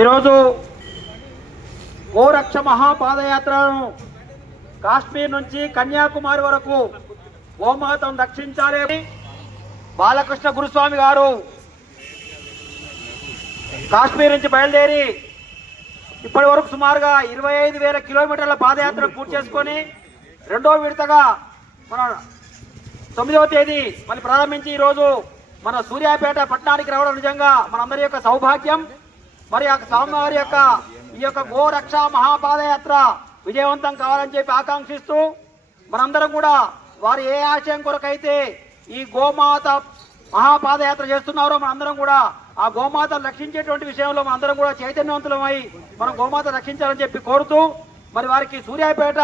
ఈరోజు గోరక్ష మహాపాదయాత్రను కాశ్మీర్ నుంచి కన్యాకుమారి వరకు గోమాతను రక్షించాలి బాలకృష్ణ గురుస్వామి గారు కాశ్మీర్ నుంచి బయలుదేరి ఇప్పటి వరకు సుమారుగా ఇరవై ఐదు వేల కిలోమీటర్ల పాదయాత్ర పూర్తి చేసుకొని రెండో విడతగా మన తొమ్మిదవ తేదీ మళ్ళీ ప్రారంభించి ఈరోజు మన సూర్యాపేట పట్టణానికి రావడం నిజంగా మనందరి యొక్క సౌభాగ్యం. మరి స్వామివారి యొక్క ఈ యొక్క గోరక్ష మహాపాదయాత్ర విజయవంతం కావాలని చెప్పి ఆకాంక్షిస్తూ మనందరం కూడా వారు ఏ ఆశయం కొరకైతే ఈ గోమాత మహాపాదయాత్ర చేస్తున్నారో మనందరం కూడా ఆ గోమాతను రక్షించేటువంటి విషయంలో మనందరం కూడా చైతన్యవంతులమై మనం గోమాత రక్షించాలని చెప్పి కోరుతూ మరి వారికి సూర్యాపేట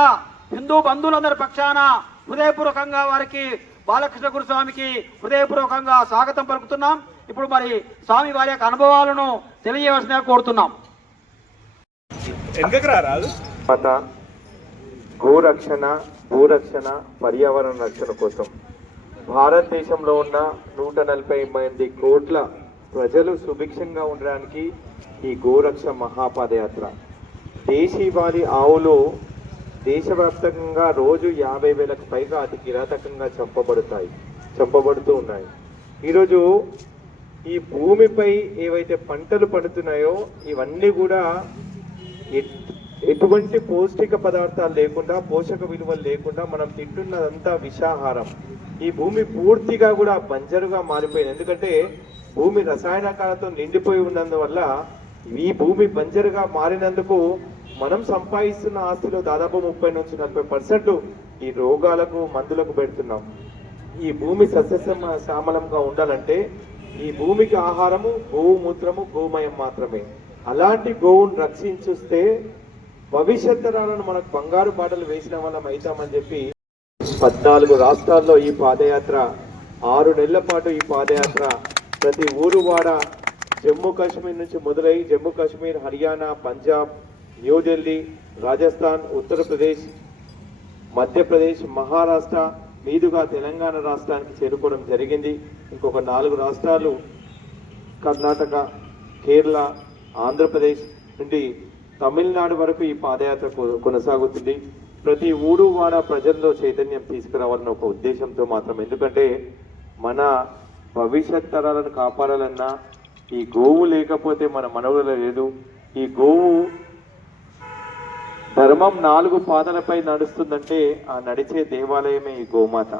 హిందూ బంధువులందరి పక్షాన హృదయపూర్వకంగా వారికి బాలకృష్ణ గురుస్వామికి హృదయపూర్వకంగా స్వాగతం పలుకుతున్నాం. ఇప్పుడు మరి స్వామి వారి యొక్క అనుభవాలను తెలియవలసిందిగా కోరుతున్నాం. తర్వాత గోరక్షణ భూరక్షణ పర్యావరణ రక్షణ కోసం. భారతదేశంలో ఉన్న నూట నలభై మంది కోట్ల ప్రజలు సుభిక్షంగా ఉండడానికి ఈ గోరక్ష మహాపాదయాత్ర. దేశీవాళి ఆవులు దేశవ్యాప్తంగా రోజు యాభై వేలకు పైగా అతి కిరాతకంగా చంపబడతాయి చంపబడుతూ ఉన్నాయి. ఈరోజు ఈ భూమిపై ఏవైతే పంటలు పండుతున్నాయో ఇవన్నీ కూడా ఎటువంటి పౌష్టిక పదార్థాలు లేకుండా పోషక విలువలు లేకుండా మనం తింటున్నదంతా విషాహారం. ఈ భూమి పూర్తిగా కూడా బంజరుగా మారిపోయింది. ఎందుకంటే భూమి రసాయనకాలతో నిండిపోయి ఉన్నందువల్ల ఈ భూమి బంజరుగా మారినందుకు మనం సంపాదిస్తున్న ఆస్తిలో దాదాపు ముప్పై నుంచి నలభై పర్సెంట్ ఈ రోగాలకు మందులకు పెడుతున్నాం. ఈ భూమి సస్యశ్యామ శ్యామలంగా ఉండాలంటే ఈ భూమికి ఆహారము గోమూత్రము గోమయం మాత్రమే. అలాంటి గోవును రక్షించుస్తే భవిష్యత్ తరాలను మనకు బంగారు బాటలు వేసిన వాళ్ళం అవుతామని చెప్పి పద్నాలుగు రాష్ట్రాల్లో ఈ పాదయాత్ర ఆరు నెలల పాటు ఈ పాదయాత్ర ప్రతి ఊరు వాడ జమ్మూ కాశ్మీర్ నుంచి మొదలై జమ్మూ కాశ్మీర్ హర్యానా పంజాబ్ న్యూఢిల్లీ రాజస్థాన్ ఉత్తరప్రదేశ్ మధ్యప్రదేశ్ మహారాష్ట్ర మీదుగా తెలంగాణ రాష్ట్రానికి చేరుకోవడం జరిగింది. ఇంకొక నాలుగు రాష్ట్రాలు కర్ణాటక కేరళ ఆంధ్రప్రదేశ్ నుండి తమిళనాడు వరకు ఈ పాదయాత్ర కొనసాగుతుంది. ప్రతి ఊరు వాడ ప్రజల్లో చైతన్యం తీసుకురావాలన్న ఒక ఉద్దేశంతో మాత్రం ఎందుకంటే మన భవిష్యత్ తరాలను కాపాడాలన్నా ఈ గోవు లేకపోతే మన మనవుల లేదు. ఈ గోవు ధర్మం నాలుగు పాదలపై నడుస్తుందంటే ఆ నడిచే దేవాలయమే ఈ గోమాత.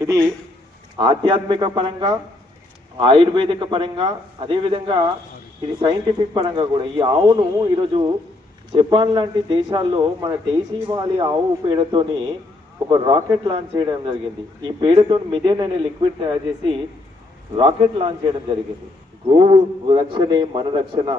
ఇది ఆధ్యాత్మిక పరంగా ఆయుర్వేదిక పరంగా అదేవిధంగా ఇది సైంటిఫిక్ పరంగా కూడా. ఈ ఆవును ఈరోజు జపాన్ లాంటి దేశాల్లో మన దేశీవాలి ఆవు పేడతోని ఒక రాకెట్ లాంచ్ చేయడం జరిగింది. ఈ పేడతో మిథేన్ అనే లిక్విడ్ తయారు చేసి రాకెట్ లాంచ్ చేయడం జరిగింది. గోవు రక్షణే మన రక్షణ.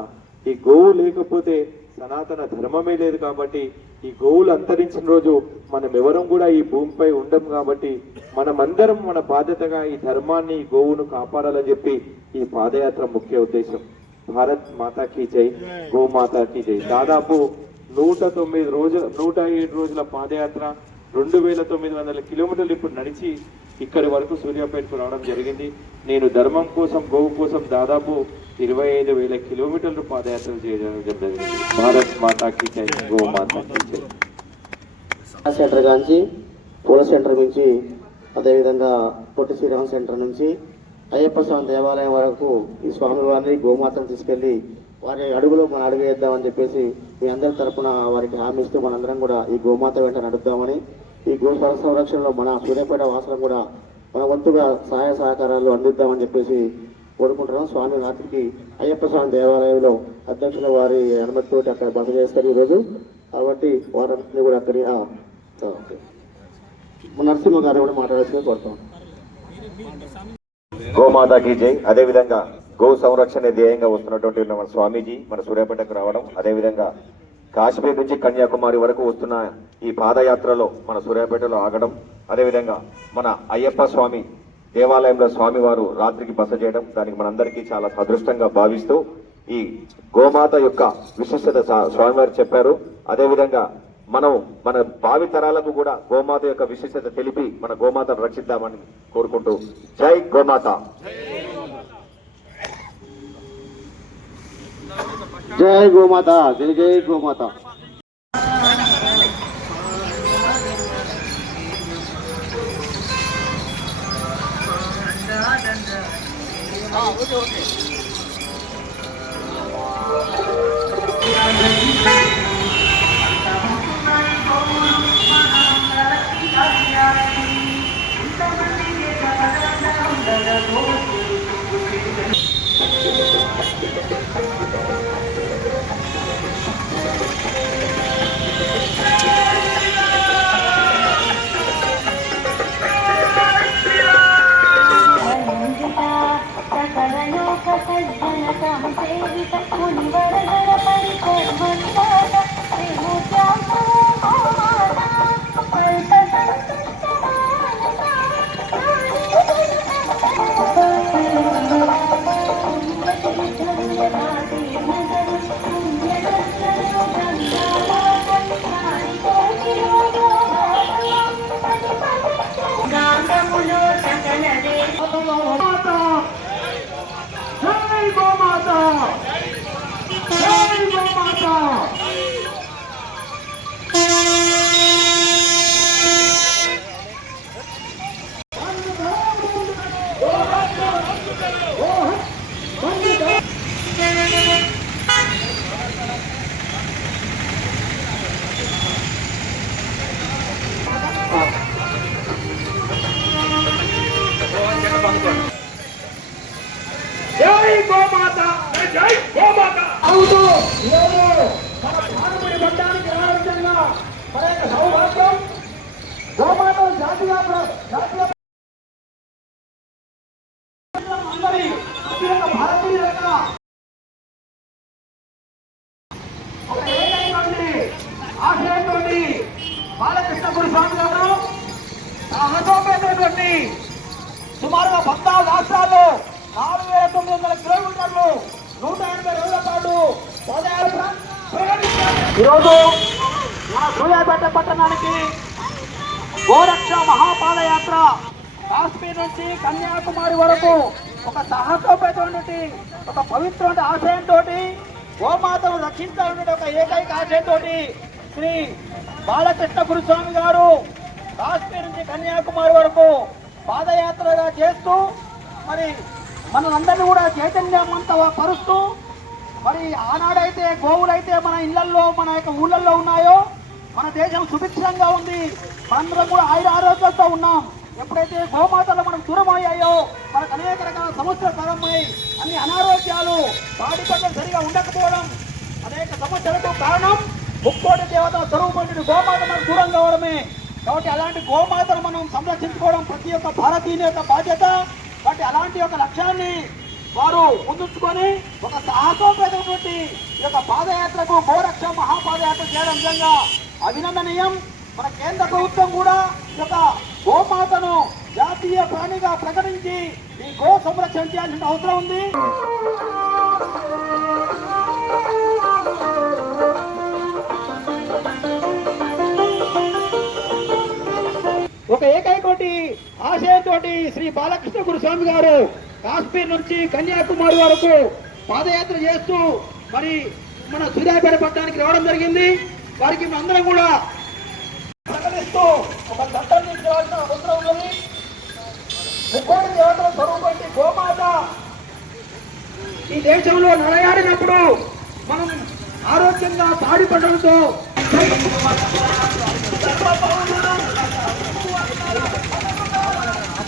ఈ గోవు లేకపోతే సనాతన ధర్మమే లేదు కాబట్టి ఈ గోవులు అంతరించిన రోజు మనం ఎవరం కూడా ఈ భూమిపై ఉండం కాబట్టి మనమందరం మన బాధ్యతగా ఈ ధర్మాన్ని ఈ గోవును కాపాడాలని చెప్పి ఈ పాదయాత్ర ముఖ్య ఉద్దేశం. భారత్ మాతాకి జై గోమాతాకి జై. దాదాపు నూట తొమ్మిది రోజుల నూట ఏడు రోజుల పాదయాత్ర రెండు వేల తొమ్మిది వందల కిలోమీటర్లు ఇప్పుడు నడిచి ఇక్కడి వరకు సూర్యాపేటకు రావడం జరిగింది. నేను ధర్మం కోసం గోవు కోసం దాదాపు ఇరవై ఐదు వేల కిలోమీటర్లు పాదయాత్ర చేయడం జరిగింది. భారత్ మాతాకి జై గో మాతాకి జై. సెంటర్ కాంచి పూల సెంటర్ నుంచి అదేవిధంగా పొట్టి శ్రీరామ్ సెంటర్ నుంచి అయ్యప్ప స్వామి దేవాలయం వరకు ఈ స్వామివారిని గోమాతను తీసుకెళ్ళి వారి అడుగులో మనం అడుగు వేద్దామని చెప్పేసి మీ అందరి తరపున వారికి హామీ ఇస్తూ మనందరం కూడా ఈ గోమాత వెంట నడుద్దామని ఈ గో సంరక్షణలో మన సూర్యాపేట వాసులం కూడా మన వంతుగా సహాయ సహకారాలు అందిద్దామని చెప్పేసి కోరుకుంటున్నాం స్వామి రాత్రికి అయ్యప్ప స్వామి దేవాలయంలో అధ్యక్షుల వారి అనుమతితోటి అక్కడ బస చేస్తారు ఈరోజు కాబట్టి వారందరినీ కూడా అక్కడ ఓకే. నరసింహ గారు కూడా మాట్లాడాల్సిందిగా కోరుతాం. గోమాతాకి జై. అదేవిధంగా గో సంరక్షణ ధ్యేయంగా వస్తున్నటువంటి మన స్వామీజీ మన సూర్యాపేటకు రావడం అదేవిధంగా కాశ్మీర్ నుంచి కన్యాకుమారి వరకు వస్తున్న ఈ పాదయాత్రలో మన సూర్యాపేటలో ఆగడం అదేవిధంగా మన అయ్యప్ప స్వామి దేవాలయంలో స్వామివారు రాత్రికి బస చేయడం దానికి మనందరికీ చాలా సదృష్టంగా భావిస్తూ ఈ గోమాత యొక్క విశిష్టత సా- స్వామివారు చెప్పారు. అదేవిధంగా మనం మన భావి తరాలకు కూడా గోమాత యొక్క విశిష్టత తెలిపి మన గోమాతను రక్షిద్దామని కోరుకుంటూ జై గోమాత. జై గోమాత జై జై గోమాత. た జై గోమాత జై గోమాత. అవును ఈరోజు మన భారతీయ బంధానికి రావడంగా మన యొక్క సౌభాగ్యం గోమాత జాతీయ జాతీయ అందరి ప్రతి ఒక్క భారతీయుల యొక్క ఒక ఏకైనటువంటి ఆశయంతోటి బాలకృష్ణ గురుస్వామి గారు అహతోపేటటువంటి సుమారుగా పద్నాలుగు రాష్ట్రాల్లో నాలుగు వేల తొమ్మిది వందల కిలోమీటర్లు నూట ఎనభై రోజుల పాటు ఈరోజు మన సూర్యాపేట పట్టణానికి గోరక్ష మహాపాదయాత్ర కాశ్మీర్ నుంచి కన్యాకుమారి వరకు ఒక సాహసోపేతమైనటువంటి ఒక పవిత్రమైన ఆశయంతో గోమాతను రక్షించాలనే ఒక ఏకైక ఆశయంతో శ్రీ బాలకృష్ణ గురుస్వామి గారు కాశ్మీర్ నుంచి కన్యాకుమారి వరకు పాదయాత్రగా చేస్తూ మరి మనందరినీ కూడా చైతన్యమంతా పరుస్తూ మరి ఆనాడైతే గోవులైతే మన ఇళ్ళల్లో మన యొక్క ఊళ్ళల్లో ఉన్నాయో మన దేశం సుభిక్షంగా ఉంది. మనందరం కూడా ఆయుర ఆరోగ్యాలతో ఉన్నాం. ఎప్పుడైతే గోమాతలు మనకు దూరం అయ్యాయో మనకు అనేక రకాల సమస్యలు ప్రారంభమై అన్ని అనారోగ్యాలు పాడి పంటలు సరిగా ఉండకపోవడం అనేక సమస్యలకు కారణం ముక్కోటి దేవత స్వరూపండి గోమాత మనకు దూరం కావడమే. కాబట్టి అలాంటి గోమాతను మనం సంరక్షించుకోవడం ప్రతి ఒక్క భారతీయుని యొక్క బాధ్యత. కాబట్టి అలాంటి ఒక లక్ష్యాన్ని వారు ముందుంచుకొని ఒక సాహసోపేతమైనటువంటి ఈ యొక్క పాదయాత్రకు గోరక్ష మహాపాదయాత్ర చేయడం నిజంగా అభినందనీయం. మన కేంద్ర ప్రభుత్వం కూడా ఈ యొక్క గోమాతను జాతీయ ప్రాణిగా ప్రకటించి ఈ గో సంరక్షణ చేయాల్సిన అవసరం ఉంది. ఆశయంతోటి శ్రీ బాలకృష్ణ గురుస్వామి గారు కాశ్మీర్ నుంచి కన్యాకుమారి వరకు పాదయాత్ర చేస్తూ మరి మన సూర్యాపేట పట్టణానికి రావడం జరిగింది. వారికి అందరం కూడా ప్రకటిస్తూ ఒక చట్టం తీసుకోవాల్సిన అవసరం ఉన్నది. ముక్కోటి దేవతల స్వరూపంటి గోమాత. ఈ దేశంలో నడయాడినప్పుడు మనం ఆరోగ్యంగా